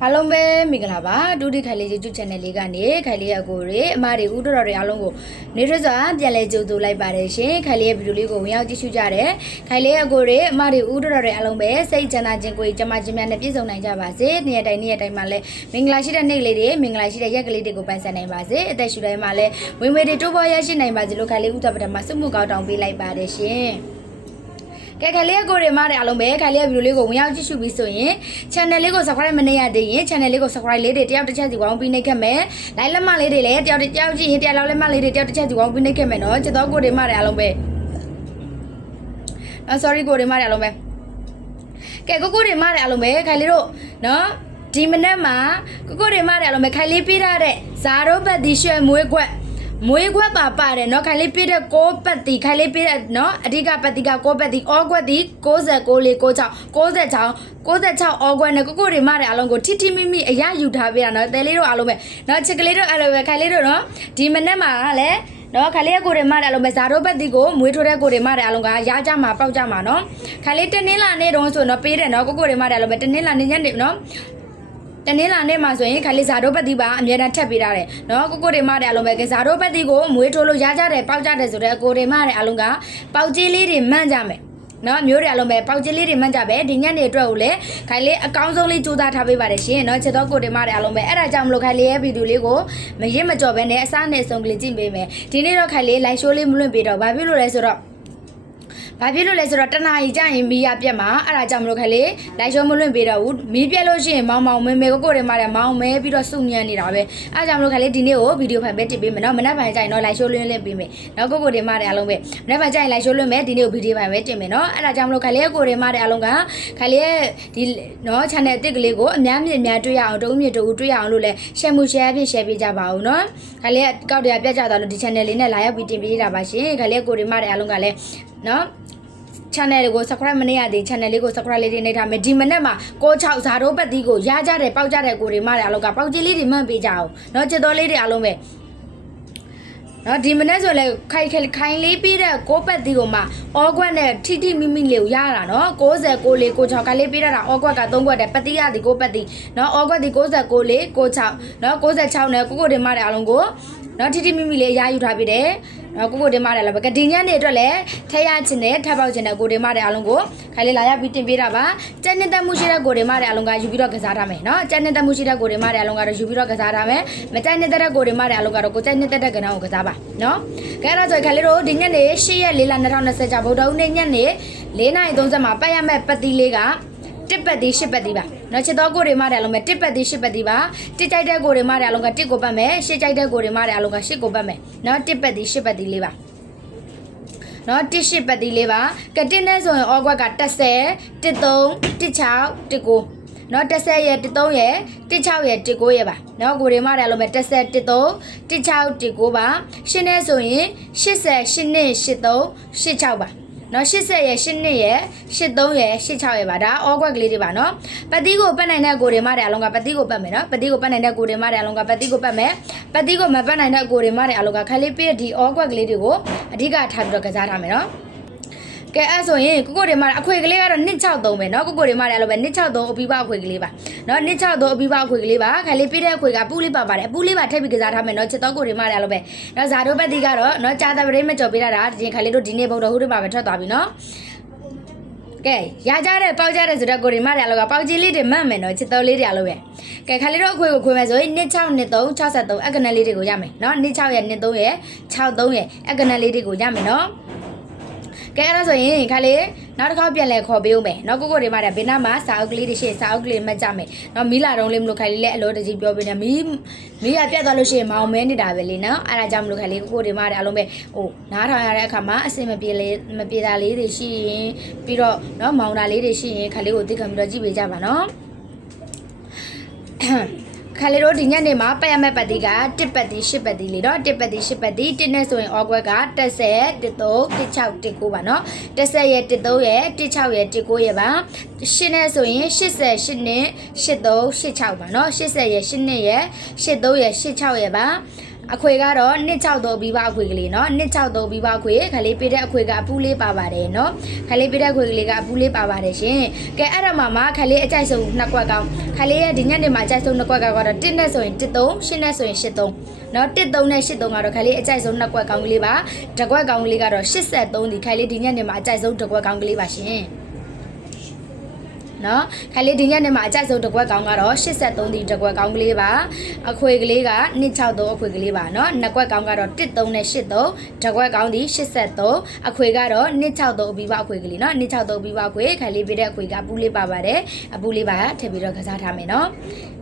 အားလုံးပဲမင်္ဂလာပါဒုတိခိုင်လေး YouTube channel လေးကနေခိုင်လေးအကိုတွေအမတွေဦးတော်တွေအားလုံးကိုနေထွတ်စွာပြန်လဲကြိုဆိုလိုက်ပါတယ်ရှင်ခိုင်လေးရဲ့ဗီဒီယိုလေးကိုဝင်ရောက်ကြည့်ရှုကြတယ်ခိုင်လေးအကိုတွေအမတွေဦးတော်တွေအားလုံးပဲစိတ်ချမ်းသာခြင်းကိုယ်ကျမချင်းများနဲ့ပြည့်စုံနိုင်ကြပါစေနေ့ရက်တိုင်းမှာလဲမင်္ဂလာရှိတဲ့နေ့လေးတွေမင်္ဂလာရှိတဲ့ရက်ကလေးတွေကိုပိုင်ဆိုင်နိုင်ပါစေအသက်ရှူတိုင်းမှာလဲဝင်တွေတိုးပေါ်ရရှိနိုင်ပါစေလို့ခိုင်လေးဦးတော်ပထမစုမှုကောင်းတောင်းပေးလိုက်ပါတယ်ရှင်ကဲခိုင်လေးကိုတွေမားတယ်အားလုံးပဲခိုင်လေးဗီဒီယိုလေးကိုဝင်ရောက်ကြည့်ရှုပြီးဆိုရင် channel လေးကို subscribe မနေရသေးရင် channel လေးကို subscribe လေးတွေတယောက်တစ်ချက်စီဝောင်းပြီးနှိပ်ခဲ့မယ် like လက်မလေးတွေလည်းတယောက်ကြည့်ရင်တယောက်လောက်လက်မလေးတွေတယောက်တစ်ချက်စီဝောင်းပြီးနှိပ်ခဲ့မယ်နော်ချစ်တော်ကိုတွေမားတယ်အားလုံးပဲsorry ကိုတွေမားတယ်အားလုံးပဲကဲကိုတွေမားတယ်အားလုံးပဲခိုင်လေးတို့နော်ဒီမနေ့မှာကိုတွေမားတယ်အားလုံးပဲခိုင်လေးပေးထားတဲ့ဇာရိုးပတ်ဒီရွှဲမွေးခွက်ပါတယ်เนาะခိုင်လေးပြတဲ့6ပတ်တီခိုင်လေးပြတဲ့เนาะအဓိကပတ်တီက6ပတ်တီအောခွက်တီ69လေး96အောခွက်နဲ့ကိုတွေမတဲ့အလုံးကိုထိမိမိအရယူထားပေးတာเนาะတဲလေးတို့အားလုံးပဲเนาะချစ်ကလေးတို့အားလုံးပဲခိုင်လေးတို့เนาะဒီမနေ့မှာလည်းเนาะခိုင်လေးကိုတွေမတဲ့အလုံးပဲဇာရိုးပတ်တီကိုမွေးထိုးတဲ့ကိုတွေမတဲ့အလုံးကရကြမှာပေါက်ကြမှာเนาะခိုင်လေးတနင်္လာနေ့တုန်းဆိုเนาะပေးတယ်เนาะကိုတွေမတဲ့အလုံးပဲတနင်္လာနေ့ညနေเนาะတနေ့လာနေ့မှာဆိုရင်ခိုင်လေးဇာရိုးပတ်တီပါအမြဲတမ်းထက်ပေးရတယ်နော်ကိုတွေမတဲ့အလုံးပဲဇာရိုးပတ်တီကိုမွေးထိုးလို့ရကြတယ်ပေါက်ကြတယ်ဆိုတော့ကိုတွေမတဲ့အလုံးကပေါက်ကြီးလေးတွေမှန်းကြမယ်နော်မျိုးတွေအလုံးပဲပေါက်ကြီးလေးတွေမှန်းကြပဲဒီညနေအတွက်ကိုလည်းခိုင်လေးအကောင်းဆုံးလေးကြိုးစားထားပေးပါတယ်ရှင်နော်ချစ်တော်ကိုတွေမတဲ့အလုံးပဲအဲ့ဒါကြောင့်မလို့ခိုင်လေးရဲ့ဗီဒီယိုလေးကိုမရစ်မကြော်ပဲနဲ့အစားနဲ့ဆုံးကလေးကြည့်ပေးမယ်ဒီနေ့တော့ခိုင်လေးလိုက်ရှိုးလေးမလွင့်ပေးတော့ဘာဖြစ်လို့လဲဆိုတော့တနားကြီးကြရင်မီးရပြက်မှာအဲ့ဒါကြောင့်မလို့ခက်လေလိုက်ရှုံးမလွင့်ပေးတော့ဘူးမီးပြက်လို့ရှိရင်မောင်မဲကိုတွေမှာတယ်မောင်မဲပြီးတော့စုညံနေတာပဲအဲ့ဒါကြောင့်မလို့ခက်လေဒီနေ့ကိုဗီဒီယိုဖိုင်ပဲတင်ပေးမယ်နော်မနက်ပိုင်းကျရင်တော့လိုက်ရှုံးလွင့်ပေးမယ်နော်ကိုတွေမှာတယ်အလုံးပဲမနက်ပိုင်းကျရင်လိုက်ရှုံးလွင့်မယ်ဒီနေ့ကိုဗီဒီယိုဖိုင်ပဲတင်မယ်နော်အဲ့ဒါကြောင့်မလို့ခက်လေကိုတွေမှာတယ်အလုံးကခက်လေဒီနော် channel အစ်စ်ကလေးကိုအများတွေ့ရအောင်တုံးမြတူတွေ့ရအောင်လို့လဲ share ပေးကြပါဦးနော်ခက်လေကောက်တရားပြတ်ကြသွားလို့ဒီ channel လေးနဲ့လာရောက်ပြီးတင်ပေးတာပါရှင်ခက်လေကိုတွေမှာတယ်အလုံးကလည်းနော်channel ကို subscribe မနေရသေး channel လေးကို subscribe လေးတွေနှိပ်ထားမယ်ဒီမနေ့မှာ6ဇာရိုးပတ်တီကိုရကြတယ်ပေါက်ကြတယ်ကိုတွေမတဲ့အလုံးကပေါက်ကြီးလေးတွေမှန်ပေးကြအောင်เนาะချစ်တော်လေးတွေအားလုံးပဲเนาะဒီမနေ့ဆိုလဲခိုင်လေးပြီးတဲ့6ပတ်တီကိုမှအောခွက်နဲ့ထိမိမိလေးကိုရတာเนาะ69လေး96ခိုင်လေးပြီးတာအောခွက်က3ခွက်တယ်ပတ်တီကဒီ6ပတ်တီเนาะအောခွက်ဒီ69လေး96เนาะ96နဲ့ကိုတွေမတဲ့အလုံးကိုနော်ထိမိမိလေးရယူထားပြီးတယ်နော်ကိုတင်မတယ်လားဗကဒီညနေအတွက်လည်းထရချင်းနဲ့ထပ်ပေါက်ချင်းနဲ့ကိုတင်မတဲ့အလုံးကိုခိုင်လေးလာရပြီးတင်ပေးတာပါကျန်တဲ့တက်မှုရှိတဲ့ကိုတင်မတဲ့အလုံးကယူပြီးတော့ကစားထားမယ်နော်ကျန်တဲ့တက်မှုရှိတဲ့ကိုတင်မတဲ့အလုံးကတော့ယူပြီးတော့ကစားထားမယ်မကျန်တဲ့တက်ကိုတင်မတဲ့အလုံးကတော့ကိုကျန်တဲ့တက်ကနောင်ကိုကစားပါနော်ကဲအဲ့တော့ဆိုခိုင်လေးတို့ဒီညနေ8ရက်4လ2020ကျဗုဒ္ဓဦးနေ့ညနေ4:30မှာပတ်ရမဲ့ပတ်တီလေးကတစ်ပတ်တီ8ပတ်တီပါနော်ချစ်တော်ကိုတွေမတဲ့အလုံးပဲတစ်ပတ်တီ8ပတ်တီပါတစ်ကြိုက်တဲ့ကိုတွေမတဲ့အလုံးကတစ်ကိုပတ်မယ်ရှစ်ကြိုက်တဲ့ကိုတွေမတဲ့အလုံးကရှစ်ကိုပတ်မယ်နော်တစ်ပတ်တီ8ပတ်တီလေးပါနော်တစ်8ပတ်တီလေးပါကတစ်နဲ့ဆိုရင်အောကွက်က10 13 16 19နော်10ရဲ့13ရဲ့16ရဲ့19ရဲ့ပါနော်ကိုတွေမတဲ့အလုံးပဲ10 13 16 19ပါရှင်းနဲ့ဆိုရင်80 8နဲ့83 86ပါနော်80ရဲ့8နှစ်ရဲ့83ရဲ့86ရဲ့ပါဒါအောကွက်ကလေးတွေပါနော်ပတ်တီးကိုပတ်နိုင်တဲ့ကိုတွေမတဲ့အလုံးကပတ်တီးကိုပတ်မယ်နော်ပတ်တီးကိုပတ်နိုင်တဲ့ကိုတွေမတဲ့အလုံးကပတ်တီးကိုပတ်မယ်ပတ်တီးကိုမပတ်နိုင်တဲ့ကိုတွေမတဲ့အလုံးကခလေးပြည့်ဒီအောကွက်ကလေးတွေကိုအဓိကထားပြီးတော့ကစားထားမယ်နော်ကဲအဲ့ဆိုရင်ကိုတွေမအခွေကလေးကတော့263ပဲเนาะကိုတွေမလည်းအဲ့လိုပဲ263အပီးပါအခွေကလေးပါเนาะ263အပီးပါအခွေကလေးပါခလေးပြည့်တဲ့အခွေကပူးလေးပါပါတယ်အပူးလေးပါထည့်ပြီးကစားထားမယ်เนาะချစ်တော်ကိုတွေမလည်းအဲ့လိုပဲเนาะဇာတို့ပတ်တီကတော့เนาะကြာတပရိမကြော်ပေးတာဒီခလေးတို့ဒီနေ့ဗုဒ္ဓဟူးတွေမှာပဲထွက်သွားပြီเนาะကဲရကြတဲ့ပေါက်ကြတဲ့ဆိုတော့ကိုရီမတွေအလောကပေါက်ကြီးလေးတွေမှတ်မယ်နော်ချစ်တော်လေးတွေအလောပဲကဲခါလေးတို့အခွေကိုခွေမယ်ဆိုရင်26 23 63အကနက်လေးတွေကိုရမယ်နော်26ရဲ့23ရဲ့63ရဲ့အကနက်လေးတွေကိုရမယ်နော်ကဲအဲ့ဒါဆိုရင်ခါလေးနောက်တစ်ခေါက်ပြန်လဲခေါ်ပေးဦးမယ်နော်ကိုတွေမှာဘေးနားမှာစာအုပ်ကလေးတွေရှိစာအုပ်ကလေးမှတ်ကြမယ်နော်မီးလာတော့လေးမလို့ခါလေးလည်းအလိုတကြီးပြောပေးနေမီးရပြတ်သွားလို့ရှိရင်မောင်မဲနေတာပဲလေနော်အဲ့ဒါကြောင့်မလို့ခါလေးကိုတွေမှာအလုံးပဲဟိုနားထောင်ရတဲ့အခါမှာအစင်မပြေတာလေးတွေရှိရင်ပြီးတော့နော်မောင်တာလေးတွေရှိရင်ခါလေးကိုသိခံပြီးတော့ကြည့်ပေးကြပါနော်ခါလေးတို့ဒီညနေမှာပတ်ရမဲ့ပတ်တီကတစ်ပတ်တီ8ပတ်တီလေတော့တစ်ပတ်တီ8ပတ်တီတစ်နဲ့ဆိုရင်အော်ကွက်က10 13 16 19ပါနော်10ရဲ့13ရဲ့16ရဲ့19ရဲ့ပါ8နဲ့ဆိုရင်88နဲ့83 86ပါနော်80ရဲ့8နဲ့ရဲ့83ရဲ့86ရဲ့ပါ အခွေကတော့263ပြီးပါအခွေကလေးเนาะ263ပြီးပါအခွေခလေးပေးတဲ့အခွေကအပူးလေးပါပါတယ်เนาะခလေးပေးတဲ့အခွေကလေးကအပူးလေးပါပါတယ်ရှင်ကဲအဲ့ဒါမှခလေးအကြိုက်ဆုံးနှစ်ကွက်ကောင်းခလေးရဲ့ဒီညနေမှာအကြိုက်ဆုံးနှစ်ကွက်ကတော့1နဲ့ဆိုရင်1 3 8နဲ့ဆိုရင်8 3เนาะ1 3နဲ့8 3ကတော့ခလေးအကြိုက်ဆုံးနှစ်ကွက်ကောင်းကလေးပါတစ်ကွက်ကောင်းကလေးကတော့83ဒီခလေးဒီညနေမှာအကြိုက်ဆုံးတစ်ကွက်ကောင်းကလေးပါရှင်နော်ခိုင်လေးဒီညနေမှာအကြိုက်ဆုံးတစ်ကွက်ကောင်းကတော့83ဒီတစ်ကွက်ကောင်းကလေးပါအခွေကလေးက263အခွေကလေးပါနော်နှစ်ကွက်ကောင်းကတော့13နဲ့83တစ်ကွက်ကောင်းဒီ83အခွေကတော့263အပြီးပါအခွေကလေးနော်263ပြီးပါအခွေခိုင်လေးပြတဲ့အခွေကအပူးလေးပါပါတယ်အပူးလေးပါထည့်ပြီးတော့ကစားထားမယ်နော်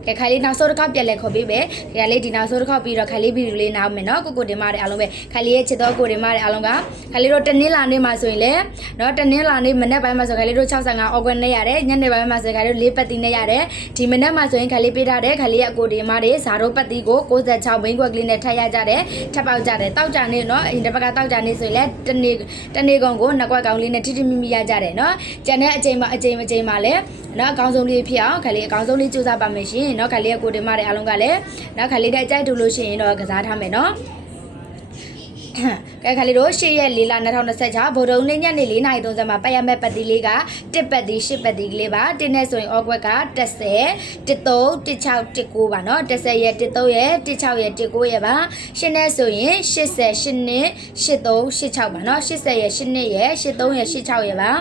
ကဲခိုင်လေးနောက်ဆုံးတစ်ခါပြက်လဲခေါ်ပေးမယ်ခိုင်လေးဒီနောက်ဆုံးတစ်ခါပြီးတော့ခိုင်လေးဗီဒီယိုလေးနားမယ်နော်ကိုတင်မတဲ့အားလုံးပဲခိုင်လေးရဲ့ချစ်တော်ကိုတင်မတဲ့အားလုံးကခိုင်လေးတို့တနင်္လာနေ့မှာဆိုရင်လေနော်တနင်္လာနေ့မနေ့ပိုင်းမှာဆိုခိုင်လေးတို့65အော်ဂန်နဲ့ရတယ်ညနေပိုင်းမှာဆိုခိုင်လေး4ပတ်တီနဲ့ရတယ်ဒီမနေ့မှာဆိုရင်ခိုင်လေးပေးထားတယ်ခိုင်လေးရဲ့ကိုတင်မတဲ့ဇာတို့ပတ်တီကို66ဘိန်းခွက်ကလေးနဲ့ထပ်ရကြတယ်ထပ်ပေါက်ကြတယ်တောက်ကြနေနော်အရင်တစ်ပတ်ကတောက်ကြနေဆိုရင်လေတနေ့ကောင်ကိုနှစ်ကွက်ကောင်လေးနဲ့ထိထိမိမိရကြတယ်နော်ကျန်တဲ့အချိန်မှာလေနော်အကောင်းဆုံးလေးဖြစ်အောင်ခလေးအကောင်းဆုံးလေးစူးစမ်းပါမယ်ရှင်နော်ခလေးရဲ့ကိုတင်မတဲ့အားလုံးကလည်းနော်ခလေးတဲ့အကြိုက်တူလို့ရှိရင်တော့ကစားထားမယ်နော်ကဲခါလေးတို့8ရက်4လ2026ဗိုလ်တုံးနေ့ညနေ4:30မှာပတ်ရမဲ့ပတ်တီလေးက1ပတ်တီ8ပတ်တီကလေးပါ1နဲ့ဆိုရင်အော့ကွက်က10 13 16 19ပါနော်10ရက်13ရက်16ရက်19ရက်ပါ8နဲ့ဆိုရင်80 8နှစ်83 86ပါနော်80ရက်8နှစ်ရက်83ရက်86ရက်ပါ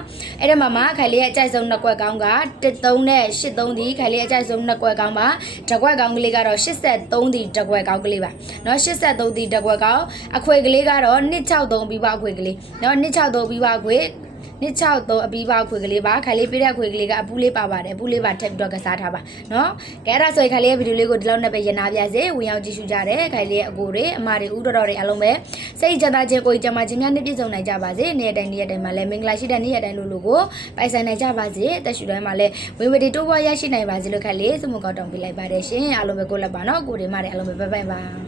အဲ့ဒါမှခါလေးရဲ့အကြိုက်ဆုံးနှစ်ကွက်ကောင်းက13နဲ့83ဒီခါလေးအကြိုက်ဆုံးနှစ်ကွက်ကောင်းပါတစ်ကွက်ကောင်းကလေးကတော့83ဒီတစ်ကွက်ကောင်းကလေးပါနော်83ဒီတစ်ကွက်ကောင်းအခွေကလေးကတော့263ပြီးပါအခွေကလေးเนาะ263ပြီးပါအခွေ263အပြီးပါအခွေကလေးပါခိုင်လေးပေးတဲ့အခွေကလေးကအပူးလေးပါပါတယ်အပူးလေးပါထပ်ပြီးတော့ကစားထားပါเนาะကဲအဲ့ဒါဆိုရင်ခိုင်လေးရဲ့ဗီဒီယိုလေးကိုဒီလောက်နဲ့ပဲရနာပြစေဝင်ရောက်ကြည့်ရှုကြတယ်ခိုင်လေးရဲ့အကိုတွေအမတွေဦးတော်တွေအားလုံးပဲစိတ်ကြတာချင်းကိုကြမှာချင်းများနဲ့ပြည့်စုံနိုင်ကြပါစေနေ့တိုင်းမှာလည်းမင်္ဂလာရှိတဲ့နေ့ရက်တိုင်းလို့ကိုပိုင်ဆိုင်နိုင်ကြပါစေအသက်ရှူတိုင်းမှာလည်းဝင်းဝတီတိုးပေါ်ရရှိနိုင်ပါစေလို့ခိုင်လေးစမှုကောက်တောင်းပေးလိုက်ပါတယ်ရှင်အားလုံးပဲကိုလက်ပါเนาะကိုတွေမတွေအားလုံးပဲဘိုင်ဘိုင်ပါ